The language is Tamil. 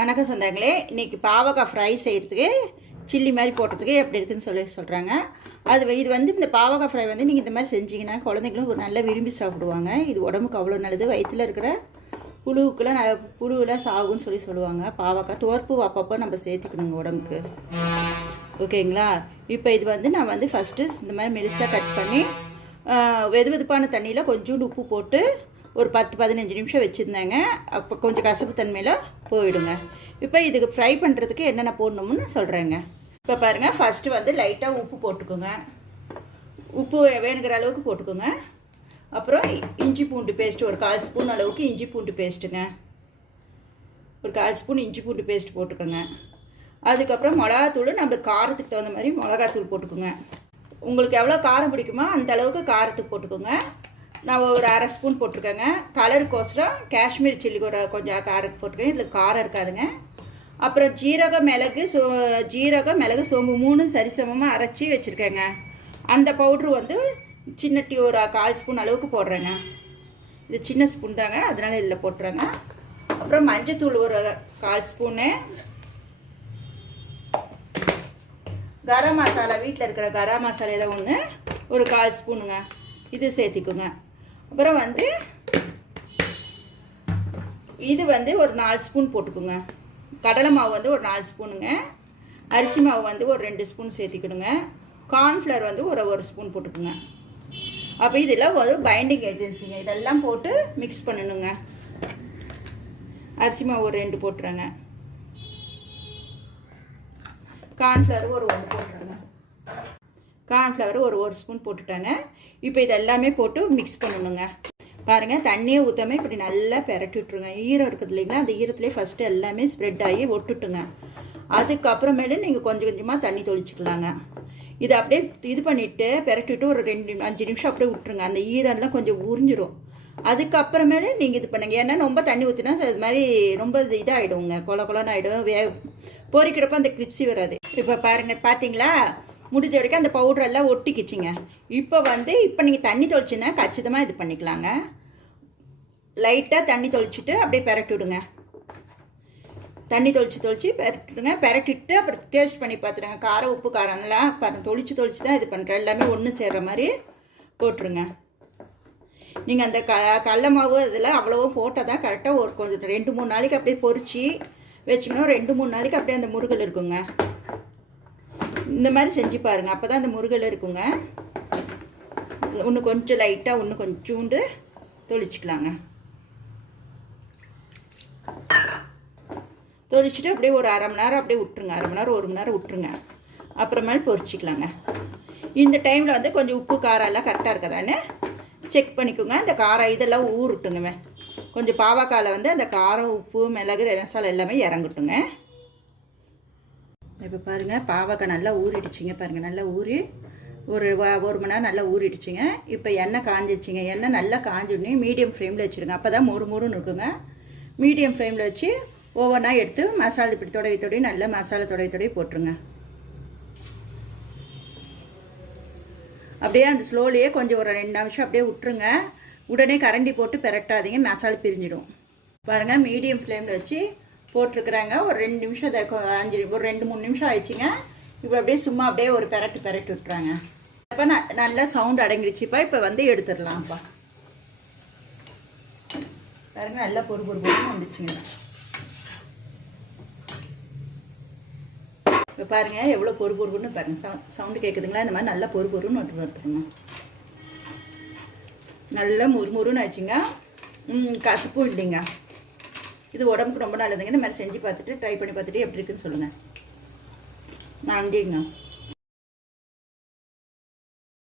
வணக்கம் சொந்தங்களே, இன்றைக்கி பாவக்காய் ஃப்ரை செய்கிறதுக்கு சில்லி மாதிரி போடுறதுக்கு எப்படி இருக்குதுன்னு சொல்கிறாங்க. இது வந்து இந்த பாவக்காய் ஃப்ரை வந்து நீங்கள் இந்த மாதிரி செஞ்சிங்கன்னா குழந்தைங்களும் நல்லா விரும்பி சாப்பிடுவாங்க. இது உடம்புக்கு அவ்வளோ நல்லது. வயிற்றில் இருக்கிற புழுவெலாம் சாகுன்னு சொல்லுவாங்க. பாவக்காய் துவர்ப்பு அப்பப்போ நம்ம சேர்த்துக்கணுங்க உடம்புக்கு. ஓகேங்களா? இப்போ இது வந்து நான் வந்து ஃபஸ்ட்டு இந்த மாதிரி மெலிசாக கட் பண்ணி வெதுவெதுப்பான தண்ணியில் கொஞ்சோண்டு உப்பு போட்டு ஒரு 10-15 நிமிஷம் வச்சுருந்தாங்க. அப்போ கொஞ்சம் கசப்பு தன்மையில் போயிடுங்க. இப்போ இதுக்கு ஃப்ரை பண்ணுறதுக்கு என்னென்ன போடணும்னு சொல்கிறேங்க. இப்போ பாருங்கள், ஃபஸ்ட்டு வந்து லைட்டாக உப்பு போட்டுக்கோங்க. உப்பு வேணுங்கிற அளவுக்கு போட்டுக்கோங்க. அப்புறம் இஞ்சி பூண்டு பேஸ்ட்டு ஒரு 1/4 ஸ்பூன் அளவுக்கு இஞ்சி பூண்டு பேஸ்ட்டுங்க. ஒரு 1/4 ஸ்பூன் இஞ்சி பூண்டு பேஸ்ட் போட்டுக்கோங்க. அதுக்கப்புறம் மிளகாத்தூள் நம்மளுக்கு காரத்துக்கு தகுந்த மாதிரி மிளகாத்தூள் போட்டுக்கோங்க. உங்களுக்கு எவ்வளோ காரம் பிடிக்குமோ அந்த அளவுக்கு காரத்துக்கு போட்டுக்கோங்க. நான் ஒரு 1/2 ஸ்பூன் போட்டிருக்கேங்க. கலருக்கோசரம் காஷ்மீர் சில்லி கொஞ்சம் காரம் போட்டுக்கேன். இதில் காரம் இருக்காதுங்க. அப்புறம் ஜீரகம் மிளகு சோம்பு 3 சரிசமமாக அரைச்சி வச்சுருக்கேங்க. அந்த பவுட்ரு வந்து சின்ன ஒரு 1/4 ஸ்பூன் அளவுக்கு போடுறேங்க. இது சின்ன ஸ்பூன் தாங்க, அதனால இதில் போட்டுறேங்க. அப்புறம் மஞ்சத்தூள் ஒரு 1/4 ஸ்பூனு. கரம் மசாலா, வீட்டில் இருக்கிற கரம் மசாலா ஏதோ ஒன்று ஒரு 1/4 ஸ்பூனுங்க. இது சேர்த்திக்குங்க. அப்புறம் வந்து இது வந்து ஒரு 4 ஸ்பூன் போட்டுக்குங்க. கடலை மாவு வந்து ஒரு 4 ஸ்பூனுங்க. அரிசி மாவு வந்து ஒரு 2 ஸ்பூன் சேர்த்திக்கணுங்க. கார்ன்ஃப்ளவர் வந்து ஒரு 1 ஸ்பூன் போட்டுக்குங்க. அப்போ இதெல்லாம் ஒரு பைண்டிங் ஏஜென்சிங்க. இதெல்லாம் போட்டு மிக்ஸ் பண்ணணுங்க. அரிசி மாவு ஒரு 2 போட்டுருங்க. கார்ன்ஃப்ளவர் ஒரு 1 போட்டுருங்க. கார்ன்ஃப்ளவர் ஒரு 1 ஸ்பூன் போட்டுட்டாங்க. இப்போ இது எல்லாமே போட்டு மிக்ஸ் பண்ணணுங்க. பாருங்கள், தண்ணியை ஊற்றாமல் இப்படி நல்லா பெரட்டி விட்ருங்க. ஈரம் இருக்குது இல்லைங்களா, அந்த ஈரத்துலேயே ஃபஸ்ட்டு எல்லாமே ஸ்ப்ரெட் ஆகி ஒட்டுட்டுங்க. அதுக்கப்புறமேலே நீங்கள் கொஞ்சம் கொஞ்சமாக தண்ணி தொளிச்சிக்கலாங்க. இதை அப்படியே இது பண்ணிவிட்டு பெரட்டிவிட்டு ஒரு 5 நிமிஷம் அப்படியே விட்டுருங்க. அந்த ஈரம்லாம் கொஞ்சம் உறிஞ்சிரும். அதுக்கப்புறமேலே நீங்கள் இது பண்ணுங்க. ஏன்னா ரொம்ப தண்ணி ஊற்றினா அது மாதிரி ரொம்ப இதாகிடுங்க, கொலன்னு ஆகிடும். பொரிக்கிறப்ப அந்த கிரிப்ஸி வராது. இப்போ பாருங்கள், பார்த்தீங்களா, முடிஞ்ச வரைக்கும் அந்த பவுடரெல்லாம் ஒட்டிக்கிச்சிங்க. இப்போ நீங்கள் தண்ணி தொளிச்சுன்னா கச்சிதமாக இது பண்ணிக்கலாங்க. லைட்டாக தண்ணி தொளிச்சுட்டு அப்படியே பெரட்டி விடுங்க. தண்ணி தொளிச்சு பெரட்டிடுங்க. பெரட்டிட்டு அப்புறம் டேஸ்ட் பண்ணி பார்த்துடுங்க. காரம் உப்பு காரம்லாம் பாருங்கள், தொளிச்சு தான் இது பண்ணுறேன். எல்லாமே ஒன்று சேர்கிற மாதிரி போட்டுருங்க. நீங்கள் அந்த கடல மாவு இதெல்லாம் அவ்வளோவோ போட்டால் தான் கரெக்டாக ஒரு கொஞ்சம் 2-3 நாளைக்கு அப்படியே பொரிச்சு வச்சிங்கன்னா 2-3 நாளைக்கு அப்படியே அந்த முருகல் இருக்குங்க. இந்த மாதிரி செஞ்சு பாருங்கள், அப்போ தான் அந்த முருகல் இருக்குங்க. இன்னும் கொஞ்சம் லைட்டாக இன்னும் கொஞ்சோண்டு தொளிச்சிக்கலாங்க. தொளிச்சுட்டு அப்படியே ஒரு 1/2 மணி நேரம் அப்படியே விட்டுருங்க. 1/2 மணி நேரம் 1 மணி நேரம் விட்டுருங்க. அப்புறமேல பொரிச்சிக்கலாங்க. இந்த டைமில் வந்து கொஞ்சம் உப்பு காரம் எல்லாம் கரெக்டாக இருக்கதான்னு செக் பண்ணிக்கோங்க. இந்த காரம் இதெல்லாம் ஊறட்டுங்க. கொஞ்சம் பாவக்காயில் வந்து அந்த காரம் உப்பு மிளகு மசாலா எல்லாமே இறங்கட்டுங்க. இப்போ பாருங்கள், பாவக்காய் நல்லா ஊறிடுச்சிங்க. பாருங்கள், நல்லா ஊறி ஒரு 1 மணி நேரம் நல்லா ஊறிடுச்சிங்க. இப்போ எண்ணெய் காஞ்சிச்சிங்க. எண்ணெய் நல்லா காஞ்சிடனே மீடியம் ஃப்ளேமில் வச்சுருங்க. அப்போ தான் மொறுன்னு இருக்குங்க. மீடியம் ஃப்ளேமில் வச்சு ஒவ்வொன்றா எடுத்து மசாலா இப்படி தடவி நல்லா மசாலா தடவி போட்டுருங்க. அப்படியே அந்த ஸ்லோலியே கொஞ்சம் ஒரு 2 நிமிஷம் அப்படியே விட்டுருங்க. உடனே கரண்டி போட்டு பெரட்டாதீங்க, மசாலா பிரிஞ்சிடும். பாருங்கள், மீடியம் ஃப்ளேமில் வச்சு போட்டிருக்குறாங்க. ஒரு 2 நிமிஷம் ஒரு 2-3 நிமிஷம் ஆயிடுச்சுங்க. இப்போ அப்படியே சும்மா அப்படியே ஒரு பெரட்டி விட்டுறாங்க. அப்போ நல்லா சவுண்ட் அடங்கிடுச்சுப்பா. இப்போ வந்து எடுத்துடலாம்ப்பா. பாருங்க, நல்லா பொறு வந்துச்சுங்க. இப்போ பாருங்கள் எவ்வளோ பொறுன்னு பாருங்கள். சவுண்டு கேட்குதுங்களா? இந்த மாதிரி நல்லா பொறுன்னு எடுத்துக்கணும். நல்லா முறுன்னு ஆச்சுங்க. கசப்பும் இல்லைங்க. இது உடம்புக்கு ரொம்ப நல்லதுங்க. இந்த மாதிரி செஞ்சு பார்த்துட்டு ட்ரை பண்ணி பார்த்துட்டு எப்படி இருக்குன்னு சொல்லுங்கள். நன்றிங்க.